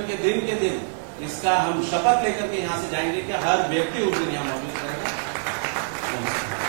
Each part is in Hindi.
विसर्जन के दिन इसका हम शपथ लेकर के यहाँ से जाएंगे कि हर व्यक्ति उस दिन यहाँ मौजूद रहेगा। नमस्कार।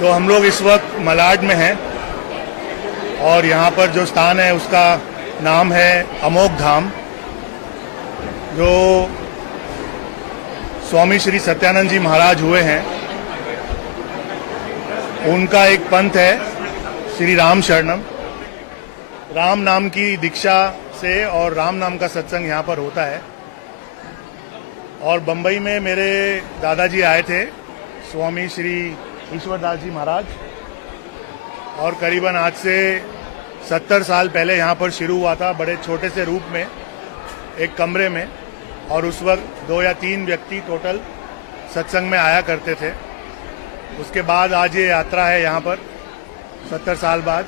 तो हम लोग इस वक्त मलाड में हैं और यहाँ पर जो स्थान है उसका नाम है अमोघ धाम, जो स्वामी श्री सत्यानंद जी महाराज हुए हैं उनका एक पंथ है श्री राम शरणम। राम नाम की दीक्षा से और राम नाम का सत्संग यहाँ पर होता है। और बंबई में मेरे दादाजी आए थे स्वामी श्री ईश्वरदास जी महाराज, और करीबन आज से 70 साल पहले यहाँ पर शुरू हुआ था बड़े छोटे से रूप में एक कमरे में, और उस वक्त 2 या 3 व्यक्ति टोटल सत्संग में आया करते थे। उसके बाद आज ये यात्रा है यहाँ पर 70 साल बाद।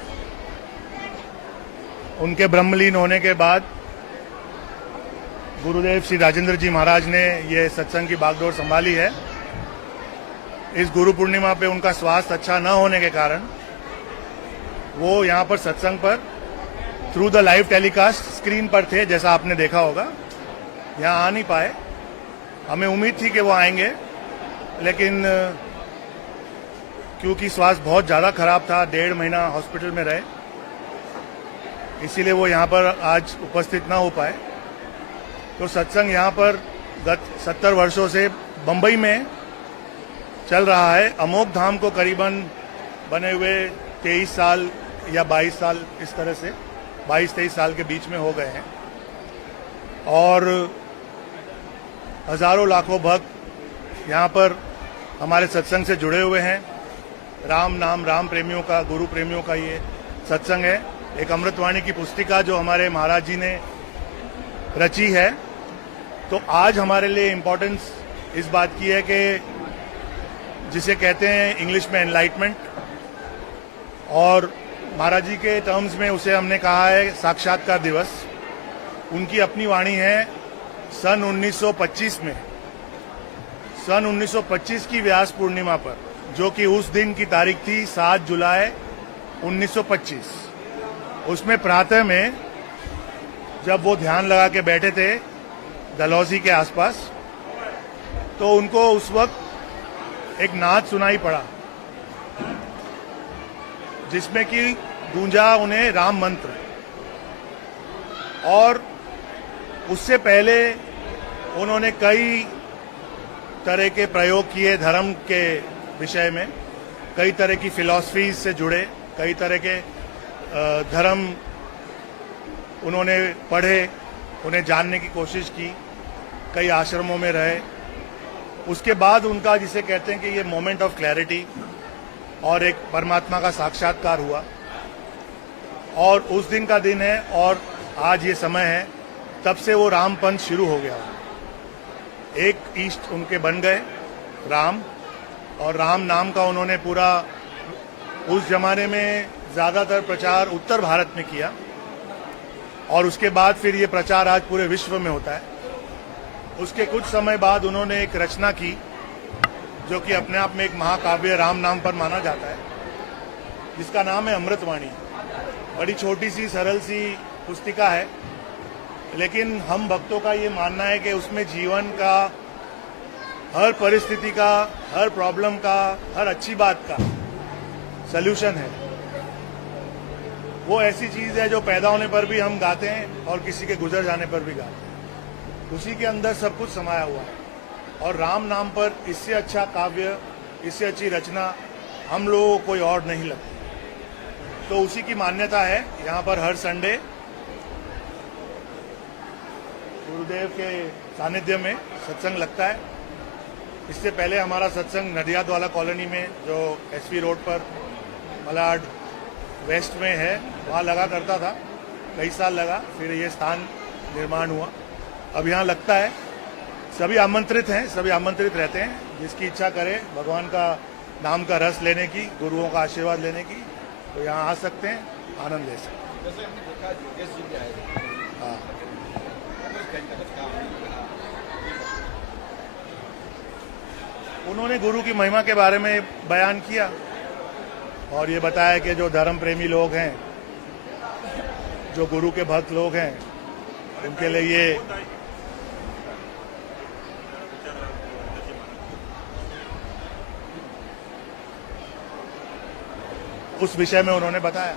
उनके ब्रह्मलीन होने के बाद गुरुदेव श्री राजेंद्र जी महाराज ने ये सत्संग की बागडोर संभाली है। इस गुरु पूर्णिमा पे उनका स्वास्थ्य अच्छा न होने के कारण वो यहाँ पर सत्संग पर through the live telecast screen पर थे, जैसा आपने देखा होगा। यहाँ आ नहीं पाए। हमें उम्मीद थी कि वो आएंगे, लेकिन क्योंकि स्वास्थ्य बहुत ज़्यादा खराब था, 1.5 महीना हॉस्पिटल में रहे, इसीलिए वो यहाँ पर आज उपस्थित ना हो पाए। तो सत्संग यहाँ पर गत 70 वर्षों से बंबई में चल रहा है। अमोघ धाम को करीबन बने हुए 23 साल या 22 साल, इस तरह से 22-23 साल के बीच में हो गए हैं, और हजारों लाखों भक्त यहाँ पर हमारे सत्संग से जुड़े हुए हैं। राम नाम, राम प्रेमियों का, गुरु प्रेमियों का ये सत्संग है। एक अमृतवाणी की पुस्तिका जो हमारे महाराज जी ने रची है। तो आज हमारे लिए इम्पोर्टेंस इस बात की है कि जिसे कहते हैं इंग्लिश में एनलाइटमेंट, और महाराज जी के टर्म्स में उसे हमने कहा है साक्षात्कार दिवस। उनकी अपनी वाणी है सन 1925 में, सन 1925 की व्यास पूर्णिमा पर, जो कि उस दिन की तारीख थी 7 जुलाई 1925। उसमें प्रातः में जब वो ध्यान लगा के बैठे थे डलहौजी के आसपास, तो उनको उस वक्त एक नाद सुनाई पड़ा जिसमें कि गूंजा उन्हें राम मंत्र। और उससे पहले उन्होंने कई तरह के प्रयोग किए धर्म के विषय में, कई तरह की फिलॉसफीज से जुड़े, कई तरह के धर्म उन्होंने पढ़े, उन्हें जानने की कोशिश की, कई आश्रमों में रहे। उसके बाद उनका, जिसे कहते हैं कि ये मोमेंट ऑफ क्लैरिटी और एक परमात्मा का साक्षात्कार हुआ, और उस दिन का दिन है और आज ये समय है। तब से वो राम पंथ शुरू हो गया। एक इष्ट उनके बन गए राम, और राम नाम का उन्होंने पूरा उस जमाने में ज़्यादातर प्रचार उत्तर भारत में किया, और उसके बाद फिर ये प्रचार आज पूरे विश्व में होता है। उसके कुछ समय बाद उन्होंने एक रचना की जो कि अपने आप में एक महाकाव्य राम नाम पर माना जाता है, जिसका नाम है अमृतवाणी। बड़ी छोटी सी सरल सी पुस्तिका है, लेकिन हम भक्तों का ये मानना है कि उसमें जीवन का हर परिस्थिति का, हर प्रॉब्लम का, हर अच्छी बात का सल्यूशन है। वो ऐसी चीज है जो पैदा होने पर भी हम गाते हैं और किसी के गुजर जाने पर भी गाते हैं। उसी के अंदर सब कुछ समाया हुआ है, और राम नाम पर इससे अच्छा काव्य, इससे अच्छी रचना हम लोगों को कोई और नहीं लगती। तो उसी की मान्यता है। यहाँ पर हर संडे गुरुदेव के सानिध्य में सत्संग लगता है। इससे पहले हमारा सत्संग नडियाद वाला कॉलोनी में, जो एसवी रोड पर मलाड वेस्ट में है, वहाँ लगा करता था। कई साल लगा, फिर ये स्थान निर्माण हुआ, अब यहाँ लगता है। सभी आमंत्रित हैं, सभी आमंत्रित रहते हैं। जिसकी इच्छा करे भगवान का नाम का रस लेने की, गुरुओं का आशीर्वाद लेने की, तो यहाँ आ सकते हैं, आनंद ले सकते हैं। हाँ, उन्होंने गुरु की महिमा के बारे में बयान किया और ये बताया कि जो धर्म प्रेमी लोग हैं, जो गुरु के भक्त लोग हैं, उनके लिए ये उस विषय में उन्होंने बताया।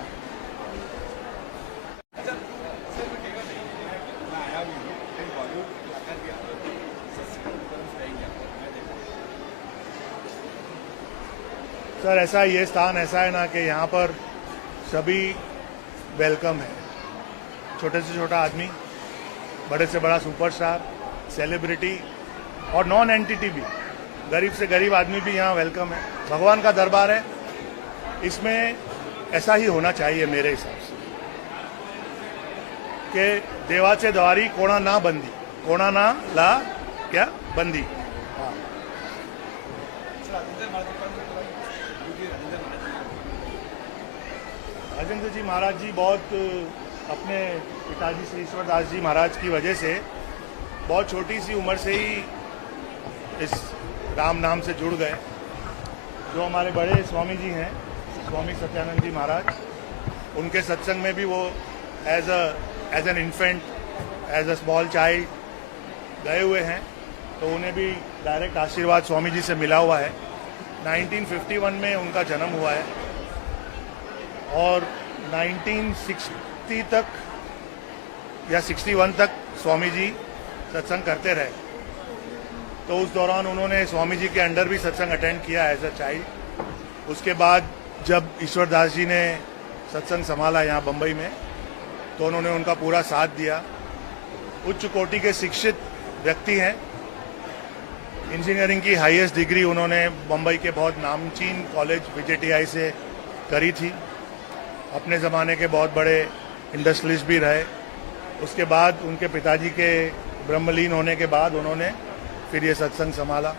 सर ऐसा ये स्थान ऐसा है ना कि यहाँ पर सभी वेलकम है, छोटे से छोटा आदमी, बड़े से बड़ा सुपरस्टार, सेलिब्रिटी और नॉन एंटिटी भी, गरीब से गरीब आदमी भी यहाँ वेलकम है। भगवान का दरबार है, इसमें ऐसा ही होना चाहिए मेरे हिसाब से कि देवाचे द्वारी कोणा ना बंदी, कोणा ना ला क्या बंदी। हाँ राजेंद्र जी महाराज जी बहुत अपने पिताजी श्री ईश्वरदास जी महाराज की वजह से बहुत छोटी सी उम्र से ही इस राम नाम से जुड़ गए। जो हमारे बड़े स्वामी जी हैं, स्वामी सत्यानंद जी महाराज, उनके सत्संग में भी वो as an infant, as a small child गए हुए हैं, तो उन्हें भी डायरेक्ट आशीर्वाद स्वामी जी से मिला हुआ है। 1951 में उनका जन्म हुआ है और 1960 तक या 61 तक स्वामी जी सत्संग करते रहे। तो उस दौरान उन्होंने स्वामी जी के अंडर भी सत्संग अटेंड किया एज अ चाइल्ड। उसके बाद जब ईश्वरदास जी ने सत्संग संभाला यहाँ बम्बई में, तो उन्होंने उनका पूरा साथ दिया। उच्च कोटि के शिक्षित व्यक्ति हैं, इंजीनियरिंग की हाईएस्ट डिग्री उन्होंने बम्बई के बहुत नामचीन कॉलेज VJTI से करी थी। अपने ज़माने के बहुत बड़े इंडस्ट्रियलिस्ट भी रहे। उसके बाद उनके पिताजी के ब्रह्मलीन होने के बाद उन्होंने फिर ये सत्संग संभाला।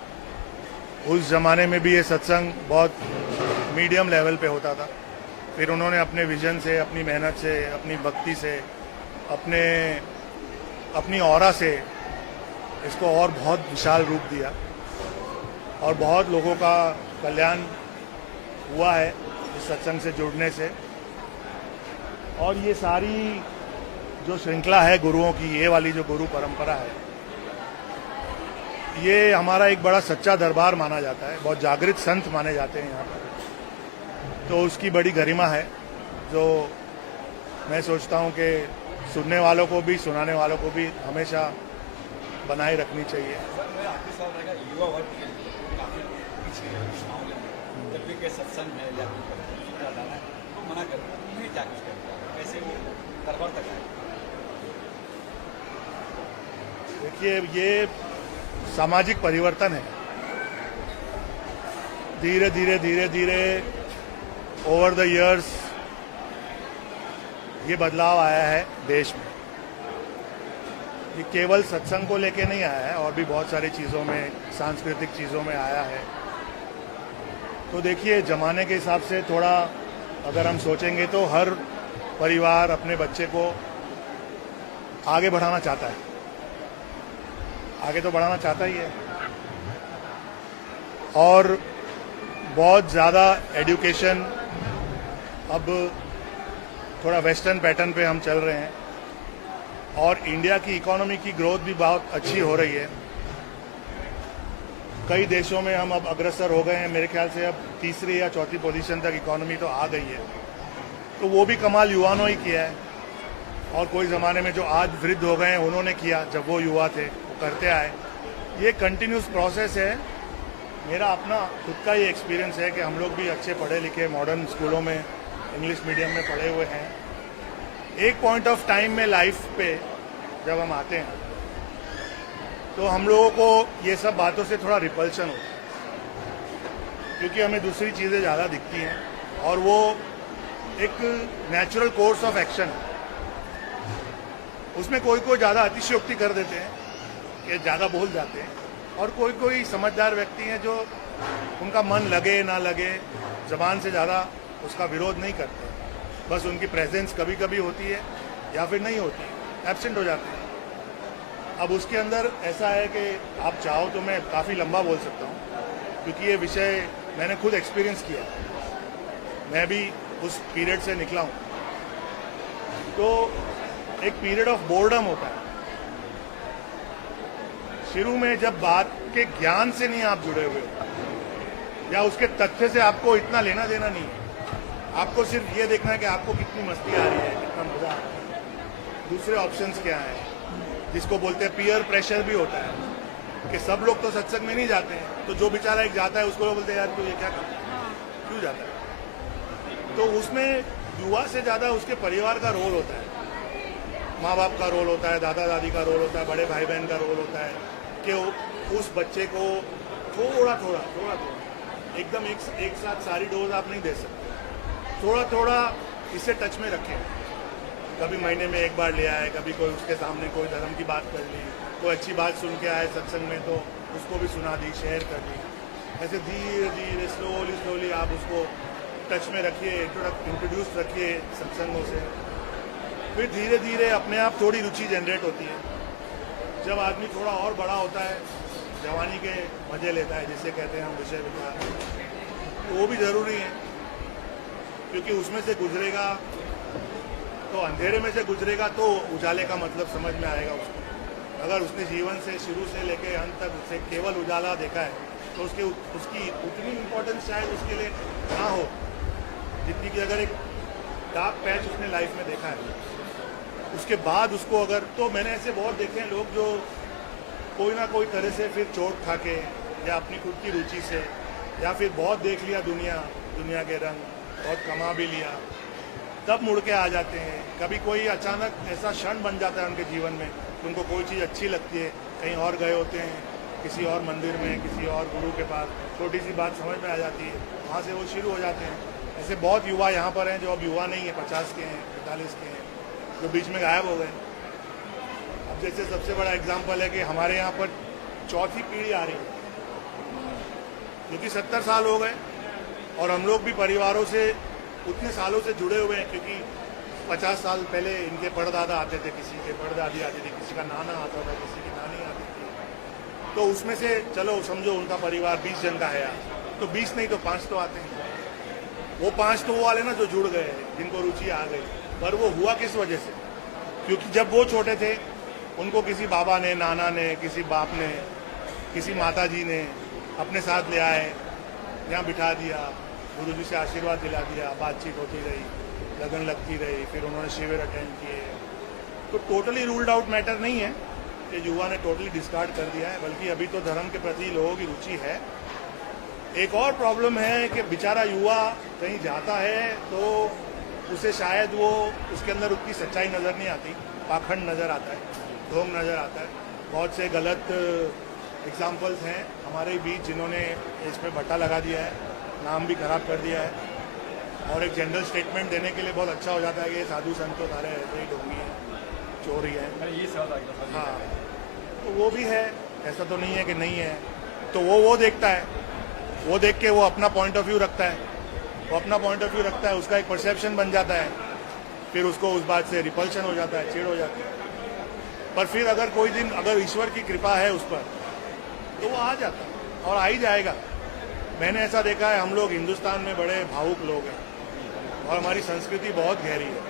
उस ज़माने में भी ये सत्संग बहुत मीडियम लेवल पे होता था। फिर उन्होंने अपने विजन से, अपनी मेहनत से, अपनी भक्ति से, अपनी ऑरा से इसको और बहुत विशाल रूप दिया और बहुत लोगों का कल्याण हुआ है इस सत्संग से जुड़ने से। और ये सारी जो श्रृंखला है गुरुओं की, ये वाली जो गुरु परंपरा है, ये हमारा एक बड़ा सच्चा दरबार माना जाता है। बहुत जागृत संत माने जाते हैं यहाँ पर, तो उसकी बड़ी गरिमा है जो मैं सोचता हूँ कि सुनने वालों को भी, सुनाने वालों को भी हमेशा बनाए रखनी चाहिए। युवा वर्ग काफी पीछे है इस मामले में। जब भी कोई सत्संग है या कोई जाना है तो मना करता है, नहीं क्या कुछ करता है, कैसे वो दरबार तक आए। देखिए, ये सामाजिक परिवर्तन है। धीरे धीरे ओवर द इयर्स ये बदलाव आया है देश में। ये केवल सत्संग को लेके नहीं आया है, और भी बहुत सारी चीज़ों में, सांस्कृतिक चीज़ों में आया है। तो देखिए, ज़माने के हिसाब से थोड़ा अगर हम सोचेंगे तो हर परिवार अपने बच्चे को आगे बढ़ाना चाहता है, आगे तो बढ़ाना चाहता ही है। और बहुत ज़्यादा एजुकेशन, अब थोड़ा वेस्टर्न पैटर्न पे हम चल रहे हैं और इंडिया की इकोनॉमी की ग्रोथ भी बहुत अच्छी हो रही है। कई देशों में हम अब अग्रसर हो गए हैं। मेरे ख्याल से अब तीसरी या चौथी पोजीशन तक इकोनॉमी तो आ गई है। तो वो भी कमाल युवाओं ही किया है, और कोई ज़माने में जो आज वृद्ध हो गए हैं उन्होंने किया, जब वो युवा थे वो करते आए। ये कंटिन्यूस प्रोसेस है। मेरा अपना खुद का ये एक्सपीरियंस है कि हम लोग भी अच्छे पढ़े लिखे मॉडर्न स्कूलों में, इंग्लिश मीडियम में पढ़े हुए हैं। एक पॉइंट ऑफ टाइम में लाइफ पे जब हम आते हैं तो हम लोगों को ये सब बातों से थोड़ा रिपल्शन होता है, क्योंकि हमें दूसरी चीज़ें ज़्यादा दिखती हैं और वो एक नेचुरल कोर्स ऑफ एक्शन है। उसमें कोई ज़्यादा अतिशयोक्ति कर देते हैं कि ज़्यादा बोल जाते हैं, और कोई समझदार व्यक्ति हैं जो उनका मन लगे ना लगे ज़बान से ज़्यादा उसका विरोध नहीं करते, बस उनकी प्रेजेंस कभी कभी होती है या फिर नहीं होती, एब्सेंट हो जाते हैं। अब उसके अंदर ऐसा है कि आप चाहो तो मैं काफ़ी लंबा बोल सकता हूँ, क्योंकि ये विषय मैंने खुद एक्सपीरियंस किया, मैं भी उस पीरियड से निकला हूँ। तो एक पीरियड ऑफ बोर्डम होता है शुरू में, जब बात के ज्ञान से नहीं आप जुड़े हुए हो या उसके तथ्य से आपको इतना लेना देना नहीं है, आपको सिर्फ ये देखना है कि आपको कितनी मस्ती आ रही है, कितना मजा आ रहा है। दूसरे ऑप्शंस क्या है, जिसको बोलते हैं पीयर प्रेशर भी होता है कि सब लोग तो सत्संग में नहीं जाते हैं, तो जो बेचारा एक जाता है उसको लोग बोलते हैं यार तू ये क्या करता है, क्यों जाता है। तो उसमें युवा से ज्यादा उसके परिवार का रोल होता है, माँ बाप का रोल होता है, दादा दादी का रोल होता है, बड़े भाई बहन का रोल होता है कि उस बच्चे को थोड़ा थोड़ा एकदम एक साथ सारी डोज आप नहीं दे सकते, थोड़ा थोड़ा इसे टच में रखें। कभी महीने में एक बार ले आए, कभी कोई उसके सामने कोई धर्म की बात कर ली, कोई अच्छी बात सुन के आए सत्संग में तो उसको भी सुना दी, शेयर कर दी। ऐसे धीरे धीरे स्लोली आप उसको टच में रखिए, इंट्रोड्यूस रखिए सत्संगों से। फिर धीरे धीरे अपने आप थोड़ी रुचि जनरेट होती है। जब आदमी थोड़ा और बड़ा होता है, जवानी के मजे लेता है जिसे कहते हैं हम विषय विचार, वो भी जरूरी है, क्योंकि उसमें से गुजरेगा तो अंधेरे में से गुजरेगा तो उजाले का मतलब समझ में आएगा उसको। अगर उसने जीवन से शुरू से लेकर अंत तक उसे केवल उजाला देखा है तो उसकी उतनी इम्पोर्टेंस शायद उसके लिए ना हो जितनी कि अगर एक डार्क पैच उसने लाइफ में देखा है। उसके बाद उसको अगर, तो मैंने ऐसे बहुत देखे हैं लोग जो कोई ना कोई तरह से फिर चोट खा के या अपनी खुद की रुचि से या फिर बहुत देख लिया दुनिया के रंग, बहुत कमा भी लिया, तब मुड़ के आ जाते हैं। कभी कोई अचानक ऐसा क्षण बन जाता है उनके जीवन में, उनको कोई चीज़ अच्छी लगती है, कहीं और गए होते हैं, किसी और मंदिर में, किसी और गुरु के पास, छोटी सी बात समझ में आ जाती है, वहाँ से वो शुरू हो जाते हैं। ऐसे बहुत युवा यहाँ पर हैं जो अब युवा नहीं है, 50 के हैं, 45 के हैं, जो बीच में गायब हो गए। अब जैसे सबसे बड़ा एग्जाम्पल है कि हमारे यहाँ पर चौथी पीढ़ी आ रही है, क्योंकि 70 साल हो गए और हम लोग भी परिवारों से उतने सालों से जुड़े हुए हैं, क्योंकि 50 साल पहले इनके परदादा आते थे, किसी के परदादी आती थी, किसी का नाना आता था, किसी की नानी आती थी। तो उसमें से चलो समझो उनका परिवार 20 जन का है, तो 20 नहीं तो 5 तो आते हैं। वो 5 तो वो वाले ना जो जुड़ गए, जिनको रुचि आ गई। पर वो हुआ किस वजह से? क्योंकि जब वो छोटे थे उनको किसी बाबा ने, नाना ने, किसी बाप ने, किसी माता जी ने अपने साथ ले आए, यहाँ बिठा दिया, गुरुजी से आशीर्वाद दिला दिया, बातचीत होती रही, लगन लगती रही, फिर उन्होंने शिविर अटेंड किए। तो टोटली रूल्ड आउट मैटर नहीं है कि युवा ने टोटली डिस्कार्ड कर दिया है, बल्कि अभी तो धर्म के प्रति लोगों की रुचि है। एक और प्रॉब्लम है कि बेचारा युवा कहीं जाता है तो उसे शायद वो उसके अंदर उतनी सच्चाई नज़र नहीं आती, पाखंड नज़र आता है, ढोंग नज़र आता है। बहुत से गलत एग्जाम्पल्स हैं हमारे बीच जिन्होंने इस पर बट्टा लगा दिया है, नाम भी खराब कर दिया है, और एक जनरल स्टेटमेंट देने के लिए बहुत अच्छा हो जाता है कि साधु संत तो सारे ऐसे ही ढोंगी हैं, चोर ही हैं। मैंने ये सवाल आ गया। हाँ, तो वो भी है, ऐसा तो नहीं है कि नहीं है। तो वो देखता है, वो देख के वो अपना पॉइंट ऑफ व्यू रखता है, वो अपना पॉइंट ऑफ व्यू रखता है, उसका एक परसेप्शन बन जाता है, फिर उसको उस बात से रिपल्शन हो जाता है, चिढ़ हो जाती है। पर फिर अगर कोई दिन अगर ईश्वर की कृपा है उस पर तो वो आ जाता है और आ ही जाएगा। मैंने ऐसा देखा है, हम लोग हिंदुस्तान में बड़े भावुक लोग हैं और हमारी संस्कृति बहुत गहरी है।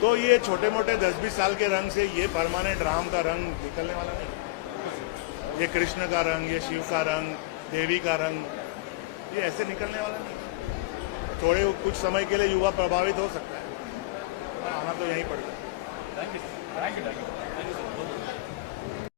तो ये छोटे मोटे 10-20 साल के रंग से ये परमानेंट राम का रंग निकलने वाला नहीं, ये कृष्ण का रंग, ये शिव का रंग, देवी का रंग, ये ऐसे निकलने वाला नहीं। थोड़े कुछ समय के लिए युवा प्रभावित हो सकता है, आना तो यहीं पड़ता है। Thank you.